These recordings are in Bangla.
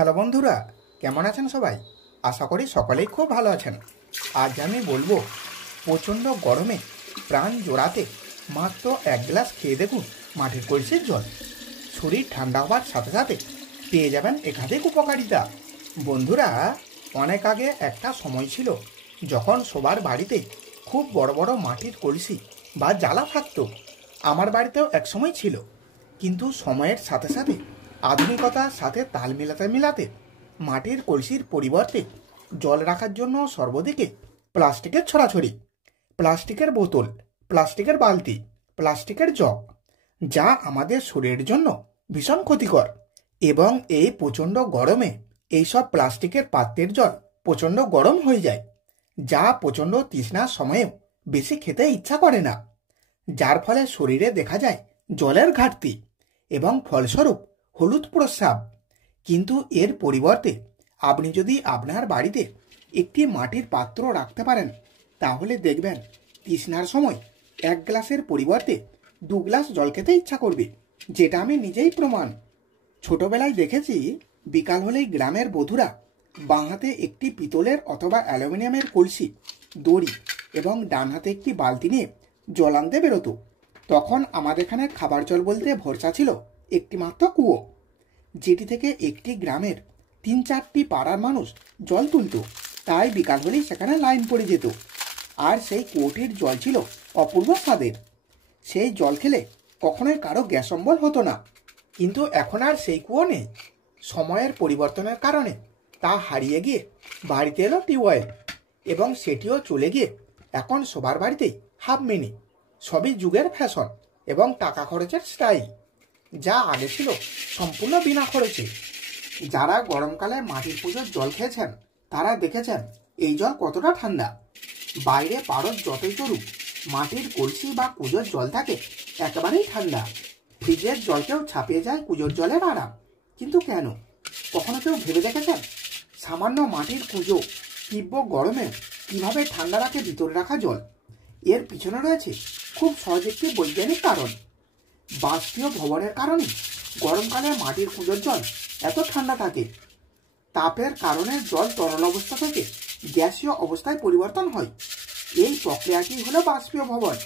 হ্যালো বন্ধুরা, কেমন আছেন সবাই? আশা করি সকলেই খুব ভালো আছেন। আজ আমি বলবো প্রচণ্ড গরমে প্রাণ জোড়াতে মাত্র 1 গ্লাস খেয়ে দেখুন মাটির কলসির জল। শরীর ঠান্ডা হওয়ার সাথে সাথে পেয়ে যাবেন একাধিক উপকারিতা। বন্ধুরা, অনেক আগে একটা সময় ছিল যখন সবার বাড়িতে খুব বড় বড় মাটির কলসি বা জ্বালা থাকতো। আমার বাড়িতেও এক সময় ছিল, কিন্তু সময়ের সাথে সাথে আধুনিকতার সাথে তাল মেলাতে মেলাতে মাটির কলসির পরিবর্তে জল রাখার জন্য সর্বদিকে প্লাস্টিকের ছড়াছড়ি। প্লাস্টিকের বোতল, প্লাস্টিকের বালতি, প্লাস্টিকের জগ, যা আমাদের শরীরের জন্য ভীষণ ক্ষতিকর। এবং এই প্রচণ্ড গরমে এইসব প্লাস্টিকের পাত্রের জল প্রচণ্ড গরম হয়ে যায়, যা প্রচণ্ড তৃষ্ণার সময়েও বেশি খেতে ইচ্ছা করে না, যার ফলে শরীরে দেখা যায় জলের ঘাটতি এবং ফলস্বরূপ হলুদ প্রস্রাব। কিন্তু এর পরিবর্তে আপনি যদি আপনার বাড়িতে একটি মাটির পাত্র রাখতে পারেন, তাহলে দেখবেন তৃষ্ণার সময় 1 গ্লাসের পরিবর্তে 2 গ্লাস জল খেতে ইচ্ছা করবে, যেটা আমি নিজেই প্রমাণ। ছোটবেলায় দেখেছি, বিকাল হলেই গ্রামের বধূরা বাঁ হাতে একটি পিতলের অথবা অ্যালুমিনিয়ামের কলসি, দড়ি এবং ডান হাতে একটি বালতি নিয়ে জল আনতে বেরোতো। তখন আমাদের এখানে খাবার জল বলতে ভরসা ছিল একটি মাত্র কুয়ো, যেটি থেকে একটি গ্রামের 3-4টি পাড়ার মানুষ জল তুলত। তাই বিকাল হলেই সেখানে লাইন পড়ে যেত। আর সেই কুয়োটির জল ছিল অপূর্ব স্বাদের। সেই জল খেলে কখনোই কারো গ্যাস অম্বল হতো না। কিন্তু এখন আর সেই কুয়ো নেই। সময়ের পরিবর্তনের কারণে তা হারিয়ে গিয়ে বাড়িতে এলো টিউবওয়েল, এবং সেটিও চলে গিয়ে এখন সবার বাড়িতেই হাফ মিনি। সবই যুগের ফ্যাশন এবং টাকা খরচের স্টাইল, যা আগে ছিল সম্পূর্ণ বিনা খরচে। যারা গরমকালে মাটির পুজোর জল খেয়েছেন, তারা দেখেছেন এই জল কতটা ঠান্ডা। বাইরে পারদ যতই চড়ুক, মাটির কলসি বা কুজোর জল থাকে একেবারেই ঠান্ডা। ফ্রিজের জলকেও ছাপিয়ে যায় কুজোর জলের আরাম। কিন্তু কেন? কখনো কেউ ভেবে দেখেছেন সামান্য মাটির কুজো তীব্র গরমে কিভাবে ঠান্ডা রাখে ভিতরে রাখা জল? এর পিছনে রয়েছে খুব সহজ একটি বৈজ্ঞানিক কারণ। বাষ্পীয় ভবনের কারণে গরমকালে মাটির কুজোর জল এত ঠান্ডা থাকে। তাপের কারণে জল তরল অবস্থা থেকে গ্যাসীয় অবস্থায় পরিবর্তন হয়। এই প্রক্রিয়াটি হলো বাষ্পীয় ভবন।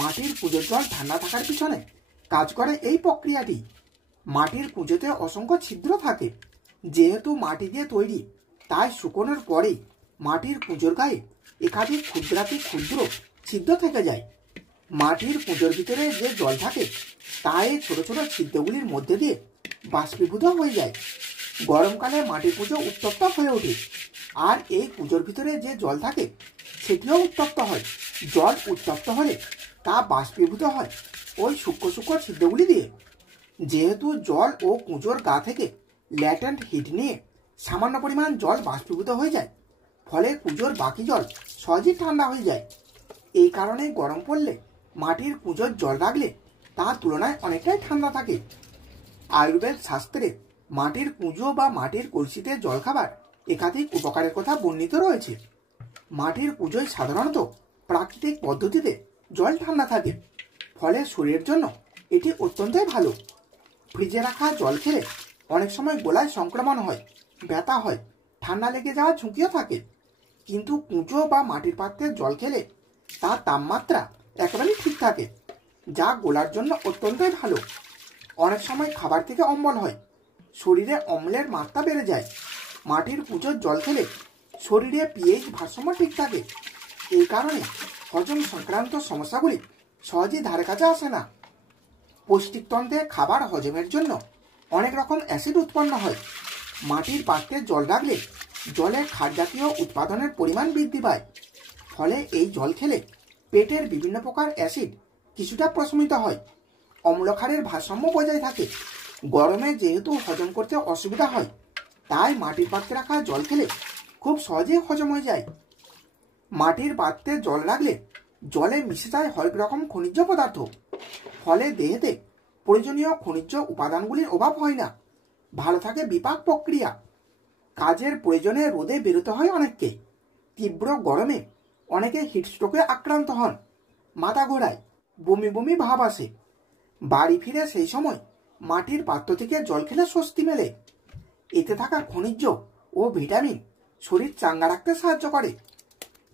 মাটির কুজোর জল ঠান্ডা থাকার পিছনে কাজ করে এই প্রক্রিয়াটি। মাটির কুজোতে অসংখ্য ছিদ্র থাকে। যেহেতু মাটি দিয়ে তৈরি, তাই শুকোনোর পরেই মাটির কুজোর গায়ে একাধিক ক্ষুদ্রাতি ক্ষুদ্র ছিদ্র থেকে যায়। মাটির কুজোর ভিতরে যে জল থাকে তা এই ছোট ছোট ছিদ্রগুলির মধ্যে দিয়ে বাষ্পীভূত হয়ে যায়। গরমকালে মাটির কুজো উত্তপ্ত হয়ে ওঠে, আর এই কুজোর ভিতরে যে জল থাকে সেটিও উত্তপ্ত হয়। জল উত্তপ্ত হলে তা বাষ্পীভূত হয় ওই সূক্ষ্ম সূক্ষ্ম ছিদ্রগুলি দিয়ে। যেহেতু জল ও কুজোর গা থেকে ল্যাটেন্ট হিট নিয়ে সামান্য পরিমাণ জল বাষ্পীভূত হয়ে যায়, ফলে কুজোর বাকি জল সহজেই ঠান্ডা হয়ে যায়। এই কারণে গরম পড়লে মাটির কুজোর জল রাখলে তার তুলনায় অনেকটাই ঠান্ডা থাকে। আয়ুর্বেদ শাস্ত্রে মাটির কুজো বা মাটির কলসিতে জল খাবার একাধিক উপকারের কথা বর্ণিত রয়েছে। মাটির কুজোয় সাধারণত প্রাকৃতিক পদ্ধতিতে জল ঠান্ডা থাকে, ফলে শরীরের জন্য এটি অত্যন্তই ভালো। ফ্রিজে রাখা জল খেলে অনেক সময় গলায় সংক্রমণ হয়, ব্যথা হয়, ঠান্ডা লেগে যাওয়ার ঝুঁকিও থাকে। কিন্তু কুঁজো বা মাটির পাত্রের জল খেলে তার তাপমাত্রা একেবারেই ঠিক থাকে, যা গোলার জন্য অত্যন্তই ভালো। অনেক সময় খাবার থেকে অম্বল হয়, শরীরে অম্লের মাত্রা বেড়ে যায়। মাটির কুঁজোর জল খেলে শরীরে পিএইচ ভারসাম্য ঠিক থাকে। এই কারণে হজম সংক্রান্ত সমস্যাগুলি সহজেই ধারে কাছে আসে না। পৌষ্টিকতন্ত্রে খাবার হজমের জন্য অনেক রকম অ্যাসিড উৎপন্ন হয়। মাটির পাত্রে জল রাখলে জলে ক্ষার জাতীয় উৎপাদনের পরিমাণ বৃদ্ধি পায়। ফলে এই জল খেলে পেটের বিভিন্ন প্রকার অ্যাসিড কিছুটা প্রশমিত হয়, অম্লক্ষারের ভারসাম্য বজায় থাকে। গরমে যেহেতু হজম করতে অসুবিধা হয়, তাই মাটির পাত্রে রাখা জল খেলে খুব সহজেই হজম হয়ে যায়। মাটির পাত্রে জল রাখলে জলে মিশে যায় হরেক রকম খনিজ পদার্থ, ফলে দেহেতে প্রয়োজনীয় খনিজ উপাদানগুলির অভাব হয় না। ভালো থাকে বিপাক প্রক্রিয়া। কাজের প্রয়োজনে রোদে বেরোতে হয় অনেককে। তীব্র গরমে অনেকে হিটস্ট্রোকে আক্রান্ত হন, মাথা ঘোরায়, বমি বমি ভাব আসে। বাড়ি ফিরে সেই সময় মাটির পাত্র থেকে জল খেলে স্বস্তি মেলে। এতে থাকা খনিজ ও ভিটামিন শরীর চাঙ্গা রাখতে সাহায্য করে।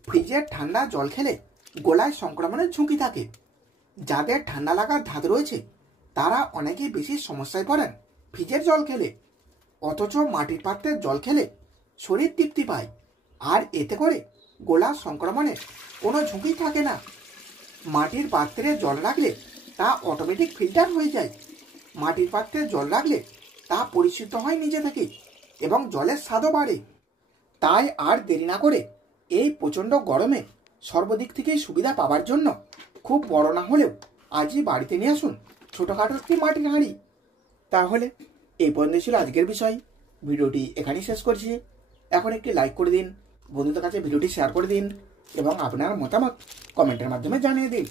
ফ্রিজের ঠান্ডা জল খেলে গলায় সংক্রমণের ঝুঁকি থাকে। যাদের ঠান্ডা লাগার ধাত রয়েছে তারা অনেকেই বেশি সমস্যায় পড়েন ফ্রিজের জল খেলে। অথচ মাটির পাত্রের জল খেলে শরীর তৃপ্তি পায়, আর এতে করে গলার সংক্রমণের কোনো ঝুঁকি থাকে না। মাটির পাত্রে জল রাখলে তা অটোমেটিক ফিল্টার হয়ে যায়। মাটির পাত্রে জল রাখলে তা পরিশুদ্ধ হয় নিজে থেকে এবং জলের স্বাদও বাড়ে। তাই আর দেরি না করে এই প্রচণ্ড গরমে সর্বদিক থেকেই সুবিধা পাওয়ার জন্য খুব বড় না হলেও আজই বাড়িতে নিয়ে আসুন ছোটোখাটো একটি মাটির হাঁড়ি। তাহলে এই পর্যন্ত ছিল আজকের বিষয়। ভিডিওটি এখানেই শেষ করছি। এখন একটি লাইক করে দিন, বন্ধুদের কাছে ভিডিওটি শেয়ার করে দিন এবং আপনার মতামত কমেন্টের মাধ্যমে জানিয়ে দিন।